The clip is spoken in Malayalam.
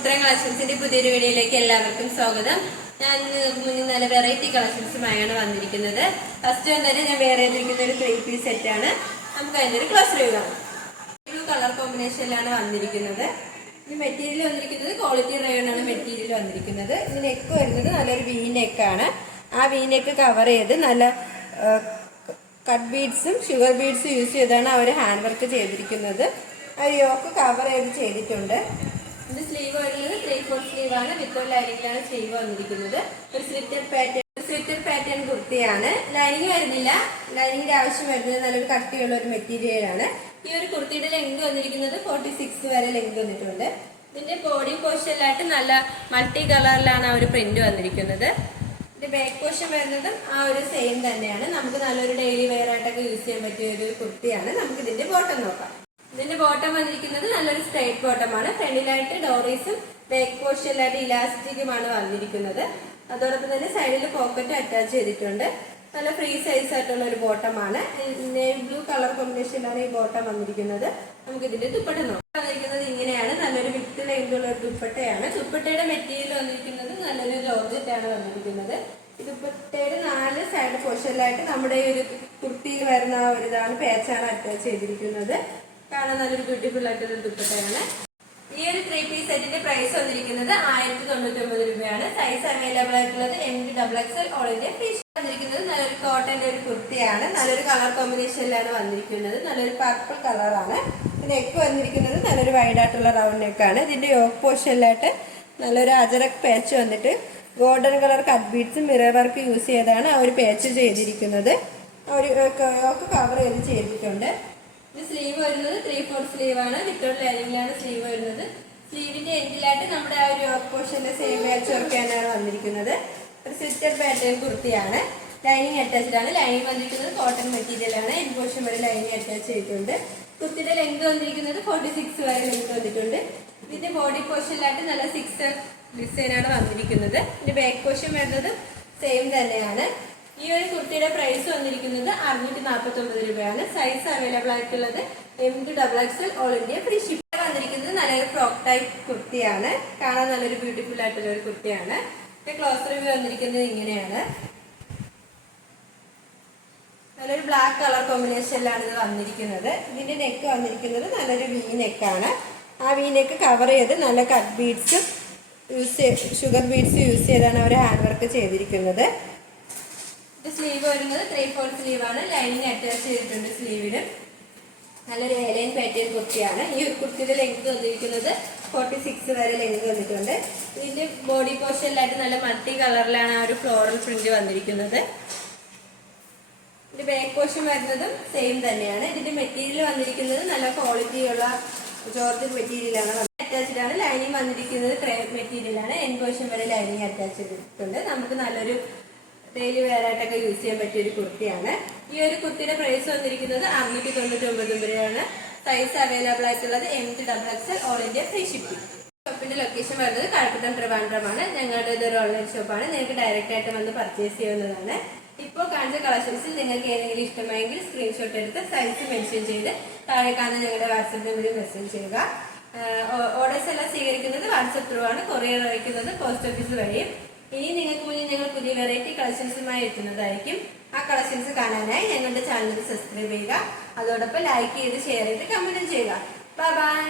ഇത്രയും കളക്ഷൻസിന്റെ പുതിയൊരു വീഡിയോയിലേക്ക് എല്ലാവർക്കും സ്വാഗതം. ഞാൻ മുന്നിൽ നല്ല വെറൈറ്റി കളക്ഷൻസുമായാണ് വന്നിരിക്കുന്നത്. ഫസ്റ്റ് തന്നെ ഞാൻ വേറെ ഏതിരിക്കുന്ന ഒരു 3 പീസ് സെറ്റാണ്. നമുക്ക് അതിൻ്റെ ഒരു ക്ലോസ് റിവ്യൂ കാണാം. ബ്ലൂ കളർ കോമ്പിനേഷനിലാണ് വന്നിരിക്കുന്നത്. ഇത് മെറ്റീരിയൽ വന്നിരിക്കുന്നത് ക്വാളിറ്റി റയോൺ ആണ് മെറ്റീരിയൽ വന്നിരിക്കുന്നത്. ഇത് നെക്ക് വരുന്നത് നല്ലൊരു വി നെക്കാണ്. ആ വി നെക്ക് കവർ ചെയ്ത് നല്ല കട്ട് ബീഡ്സും ഷുഗർ ബീഡ്സും യൂസ് ചെയ്താണ് അവർ ഹാൻഡ് വർക്ക് ചെയ്തിരിക്കുന്നത്. ആ യോക്ക് കവർ ചെയ്തിട്ടുണ്ട്. ഇത് സ്ലീവ് വരുന്നത് 3/4 സ്ലീവ് ആണ്. വിത്തൗട്ട് ലൈനിങ്ങിലാണ് സ്ലീവ് വന്നിരിക്കുന്നത്. ഒരു സ്ലിറ്റഡ് പാറ്റേൺ കുർത്തിയാണ്. ലൈനിങ് വരുന്നില്ല. ലൈനിങ്ങിന്റെ ആവശ്യം വരുന്നത് നല്ലൊരു കട്ടിയുള്ള ഒരു മെറ്റീരിയൽ ആണ്. ഈ ഒരു കുർത്തിയുടെ ലെങ്ത് വന്നിരിക്കുന്നത് 46 വരെ ലെങ്ത് വന്നിട്ടുണ്ട്. ഇതിന്റെ ബോഡി പോർഷനിലായിട്ട് നല്ല മൾട്ടി കളറിലാണ് ആ ഒരു പ്രിന്റ് വന്നിരിക്കുന്നത്. ഇതിന്റെ ബാക്ക് പോർഷൻ വരുന്നതും ആ ഒരു സെയിം തന്നെയാണ്. നമുക്ക് നല്ലൊരു ഡെയിലി വെയർ ആയിട്ടൊക്കെ യൂസ് ചെയ്യാൻ പറ്റിയ ഒരു കുർത്തിയാണ്. നമുക്ക് ഇതിന്റെ ബോട്ടം നോക്കാം. ഇതിന്റെ ബോട്ടം വന്നിരിക്കുന്നത് നല്ലൊരു സ്ട്രൈറ്റ് ബോട്ടമാണ്. ഫ്രണ്ടിലായിട്ട് ഡോറീസും ബാക്ക് പോർഷനിലായിട്ട് ഇലാസ്റ്റിക്കുമാണ് വന്നിരിക്കുന്നത്. അതോടൊപ്പം തന്നെ സൈഡിൽ പോക്കറ്റ് അറ്റാച്ച് ചെയ്തിട്ടുണ്ട്. നല്ല ഫ്രീ സൈസ് ആയിട്ടുള്ള ഒരു ബോട്ടമാണ്. നേവി ബ്ലൂ കളർ കോമ്പിനേഷനിലാണ് ഈ ബോട്ടം വന്നിരിക്കുന്നത്. നമുക്ക് ഇതിന്റെ ദുപ്പട്ട നോക്കാം. വന്നിരിക്കുന്നത് ഇങ്ങനെയാണ്. നല്ലൊരു വിത്ത് ലെങ്തുള്ള ഒരു ദുപ്പട്ടയാണ്. ദുപ്പട്ടയുടെ മെറ്റീരിയൽ വന്നിരിക്കുന്നത് നല്ലൊരു ജോർജറ്റ് ആണ് വന്നിരിക്കുന്നത്. ഈ ദുപ്പട്ടയുടെ 4 സൈഡ് പോർഷനിലായിട്ട് നമ്മുടെ ഈ ഒരു കുർത്തിയിൽ വരുന്ന ആ ഒരു ഇതാണ് പാച്ചാണ് അറ്റാച്ച് ചെയ്തിരിക്കുന്നത്. കാണാൻ നല്ലൊരു ബ്യൂട്ടിഫുൾ ആയിട്ടുള്ള ദുപ്പട്ടയാണ്. ഈ ഒരു 3 പീസ് സെറ്റിന്റെ പ്രൈസ് വന്നിരിക്കുന്നത് 1099 രൂപയാണ്. സൈസ് അവൈലബിൾ ആയിട്ടുള്ളത് MD XXL all India free. വന്നിരിക്കുന്നത് നല്ലൊരു കോട്ടന്റെ ഒരു കുർത്തിയാണ്. നല്ലൊരു കളർ കോമ്പിനേഷനിലാണ് വന്നിരിക്കുന്നത്. നല്ലൊരു പർപ്പിൾ കളറാണ്. നെക്ക് വന്നിരിക്കുന്നത് നല്ലൊരു വൈഡ് ആയിട്ടുള്ള റൗണ്ട് നെക്കാണ്. ഇതിന്റെ യോക്ക് പോർഷനിലായിട്ട് നല്ലൊരു അജറക് പാച്ച് വന്നിട്ട് golden colour cut beads mirror work use ചെയ്താണ് ആ ഒരു പാച്ച് ചെയ്തിരിക്കുന്നത്. ഒരു യോക്ക് കവർ ചെയ്തിട്ടുണ്ട്. ഇത് സ്ലീവ് വരുന്നത് 3/4 സ്ലീവ് ആണ്. വിത്തൗട്ട് ലൈനിങ്ങിലാണ് സ്ലീവ് വരുന്നത്. സ്ലീവിന്റെ എൻഡിലായിട്ട് നമ്മുടെ ആ ഒരു യോക്ക് പോർഷന്റെ സെയിം പാച്ച് വർക്കാണ് വന്നിരിക്കുന്നത്. ഒരു സ്ലിറ്റഡ് പാറ്റേൺ കുർത്തിയാണ്. ലൈനിങ് അറ്റാച്ച്ഡ് ആണ്. ലൈനിങ് വന്നിരിക്കുന്നത് കോട്ടൺ മെറ്റീരിയൽ ആണ്. എൻഡ് പോർഷൻ വരെ ലൈനിങ് അറ്റാച്ച് ചെയ്തിട്ടുണ്ട്. കുർത്തിയുടെ ലെങ്ത് വന്നിരിക്കുന്നത് 46 വരെ ലെങ്ത് വന്നിട്ടുണ്ട്. ഇതിന്റെ ബോഡി പോർഷനിലായിട്ട് നല്ല 6 ഡിസൈൻ ആണ് വന്നിരിക്കുന്നത്. ഇതിന്റെ ബാക്ക് പോർഷൻ വരുന്നത് സെയിം തന്നെയാണ്. ഈ ഒരു കുർത്തിയുടെ പ്രൈസ് വന്നിരിക്കുന്നത് 649 രൂപയാണ്. സൈസ് അവൈലബിൾ ആയിട്ടുള്ളത് MD XXL all India free ship. വന്നിരിക്കുന്നത് നല്ലൊരു ഫ്രോക്ക് ടൈപ്പ് കുർത്തിയാണ്. കാണാൻ നല്ലൊരു ബ്യൂട്ടിഫുൾ ആയിട്ടുള്ള ഒരു കുർത്തിയാണ്. ക്ലോസ് റിവ്യൂ വന്നിരിക്കുന്നത് ഇങ്ങനെയാണ്. നല്ലൊരു ബ്ലാക്ക് കളർ കോമ്പിനേഷനിലാണ് ഇത് വന്നിരിക്കുന്നത്. ഇതിന്റെ നെക്ക് വന്നിരിക്കുന്നത് നല്ലൊരു വി നെക്കാണ്. ആ വി നെക്ക് കവർ ചെയ്ത് നല്ല കട്ട് ബീഡ്സും ഷുഗർ ബീഡ്സ് യൂസ് ചെയ്താണ് അവർ ഹാൻഡ് വർക്ക് ചെയ്തിരിക്കുന്നത്. ഇത് സ്ലീവ് വരുന്നത് 3/4 സ്ലീവ് ആണ്. ലൈനിങ് അറ്റാച്ച് ചെയ്തിട്ടുണ്ട് സ്ലീവിന്. നല്ലൊരു എലൈൻ പാറ്റേൺ കുർത്തിയാണ്. ഈ ഒരു കുർത്തിയുടെ ലെങ്ത് വന്നിരിക്കുന്നത് 46 വരെ ലെങ്ത് വന്നിട്ടുണ്ട്. ഇതിന്റെ ബോഡി പോർഷനിലായിട്ട് നല്ല മൾട്ടി കളറിലാണ് ആ ഒരു ഫ്ലോറൽ പ്രിന്റ് വന്നിരിക്കുന്നത്. ഇതിന്റെ ബാക്ക് പോർഷൻ വരുന്നതും സെയിം തന്നെയാണ്. ഇതിന്റെ മെറ്റീരിയൽ വന്നിരിക്കുന്നത് നല്ല ക്വാളിറ്റിയുള്ള ജോർജറ്റ് മെറ്റീരിയലാണ്. അറ്റാച്ച്ഡ് ആണ്. ലൈനിങ് വന്നിരിക്കുന്നത് ക്രേപ്പ് മെറ്റീരിയലാണ്. എൻഡ് പോർഷൻ വരെ ലൈനിങ് അറ്റാച്ച് ചെയ്തിട്ടുണ്ട്. നമുക്ക് നല്ലൊരു ഡെയിലി വെയർ ആയിട്ടൊക്കെ യൂസ് ചെയ്യാൻ പറ്റിയ ഒരു കുർത്തിയാണ്. ഈ ഒരു കുർത്തിയുടെ പ്രൈസ് വന്നിരിക്കുന്നത് 699 രൂപയാണ്. സൈസ് അവൈലബിൾ ആയിട്ടുള്ളത് MD XXL all India free shipping. ഷോപ്പിന്റെ ലൊക്കേഷൻ വരുന്നത് കഴക്കൂട്ടം ട്രിവാൻഡ്രമാണ്. ഞങ്ങളുടെ ഇതൊരു ഓൺലൈൻ ഷോപ്പാണ്. നിങ്ങൾക്ക് ഡയറക്റ്റ് ആയിട്ട് വന്ന് പർച്ചേസ് ചെയ്യാവുന്നതാണ്. ഇപ്പോൾ കാണിച്ച കളക്ഷൻസിൽ നിങ്ങൾക്ക് ഏതെങ്കിലും ഇഷ്ടമായെങ്കിൽ സ്ക്രീൻഷോട്ട് എടുത്ത് സൈസ് മെൻഷൻ ചെയ്ത് താഴെ കാണുന്ന ഞങ്ങളുടെ വാട്സപ്പ് നമ്പറിൽ മെസ്സേജ് ചെയ്യുക. ഓർഡേഴ്സ് എല്ലാം സ്വീകരിക്കുന്നത് വാട്സപ്പ് ത്രൂ ആണ്. കൊറിയർ അയക്കുന്നത് പോസ്റ്റ് ഓഫീസ് വഴിയും. ഇനി നിങ്ങൾക്ക് മുന്നിൽ ഞങ്ങൾ പുതിയ വെറൈറ്റി കളക്ഷൻസുമായി എത്തുന്നതായിരിക്കും. ആ കളക്ഷൻസ് കാണാനായി ഞങ്ങളുടെ ചാനൽ സബ്സ്ക്രൈബ് ചെയ്യുക. അതോടൊപ്പം ലൈക്ക് ചെയ്ത് ഷെയർ ചെയ്ത് കമന്റ് ചെയ്യുക. Bye bye.